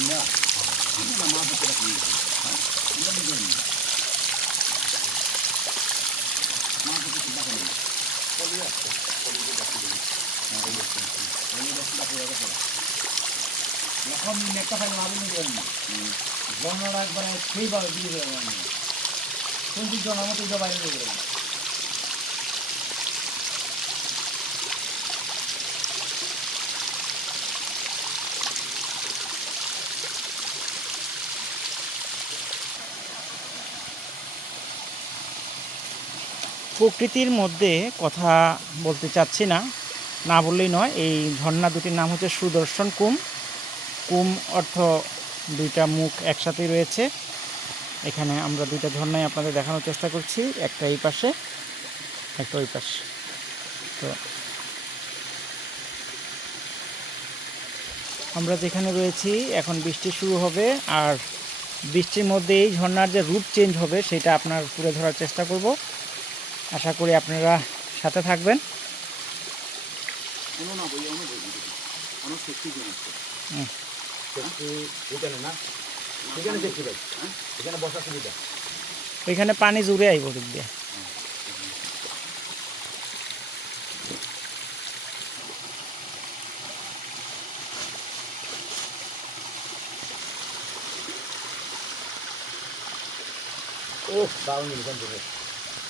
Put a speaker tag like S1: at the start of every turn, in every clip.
S1: আমরা আমরা মা করতে রাখি আমরা বুঝে নিই মা করতে চিন্তা করি তো এখন একটা ফাইল মারি নিয়ে গেলেন জন্মটা একবারে সেইভাবে দিয়ে দেবেন কোনটি জন্ম এটা বাইরে নিয়ে গেলেন
S2: প্রকৃতির মধ্যে কথা বলতে চাচ্ছি না। না বললেই নয়, এই ঝর্ণা দুটির নাম হচ্ছে সুদর্শন কুম। কুম অর্থ দুইটা মুখ একসাথেই রয়েছে। এখানে আমরা দুইটা ঝর্ণাই আপনাদের দেখানোর চেষ্টা করছি, একটা এই পাশে, একটা ওই পাশে। তো আমরা যেখানে রয়েছি, এখন বৃষ্টি শুরু হবে, আর বৃষ্টির মধ্যে এই ঝর্ণার যে রূপ চেঞ্জ হবে, সেটা আপনার তুলে ধরার চেষ্টা করব। আশা করি আপনারা সাথে থাকবেন।
S1: এখানে
S2: পানি জুড়ে আইব দিক দিয়ে।
S1: ও দারুণ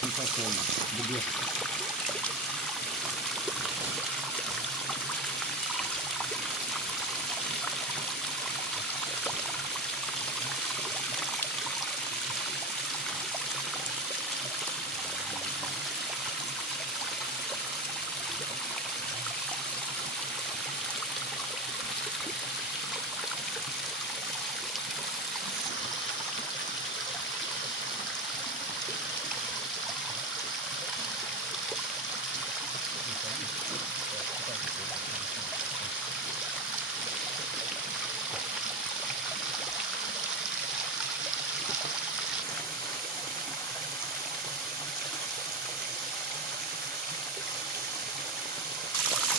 S1: এখান থেকে বুঝলি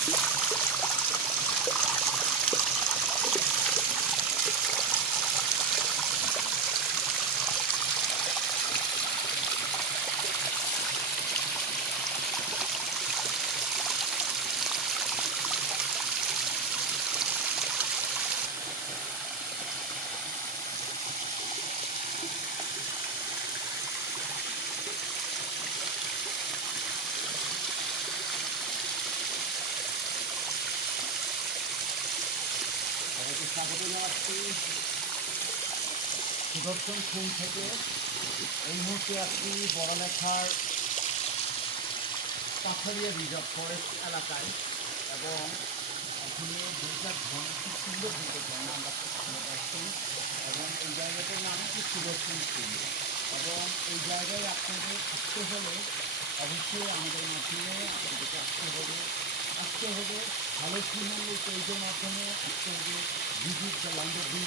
S1: Bye. স্বাগত জানাচ্ছি। সুদর্শন খুন থেকে এই মুহূর্তে আছি বড়লেখার পাথারিয়া রিজার্ভ ফরেস্ট এলাকায় এবং এখানে দুইটা ঝর্ণা খুব সুন্দর দুটো ঝর্ণা আমরা পাচ্ছি। এবং এই জায়গাটার নাম হচ্ছে সুদর্শন খুন এবং এই জায়গায় আপনাদের আসতে হলে অবশ্যই আমাদের মাধ্যমে আপনাদেরকে আসতে হবে। আসতে হবে ভালো সুমূল্য পেজের মাধ্যমে আসতে হবে। visit the land of the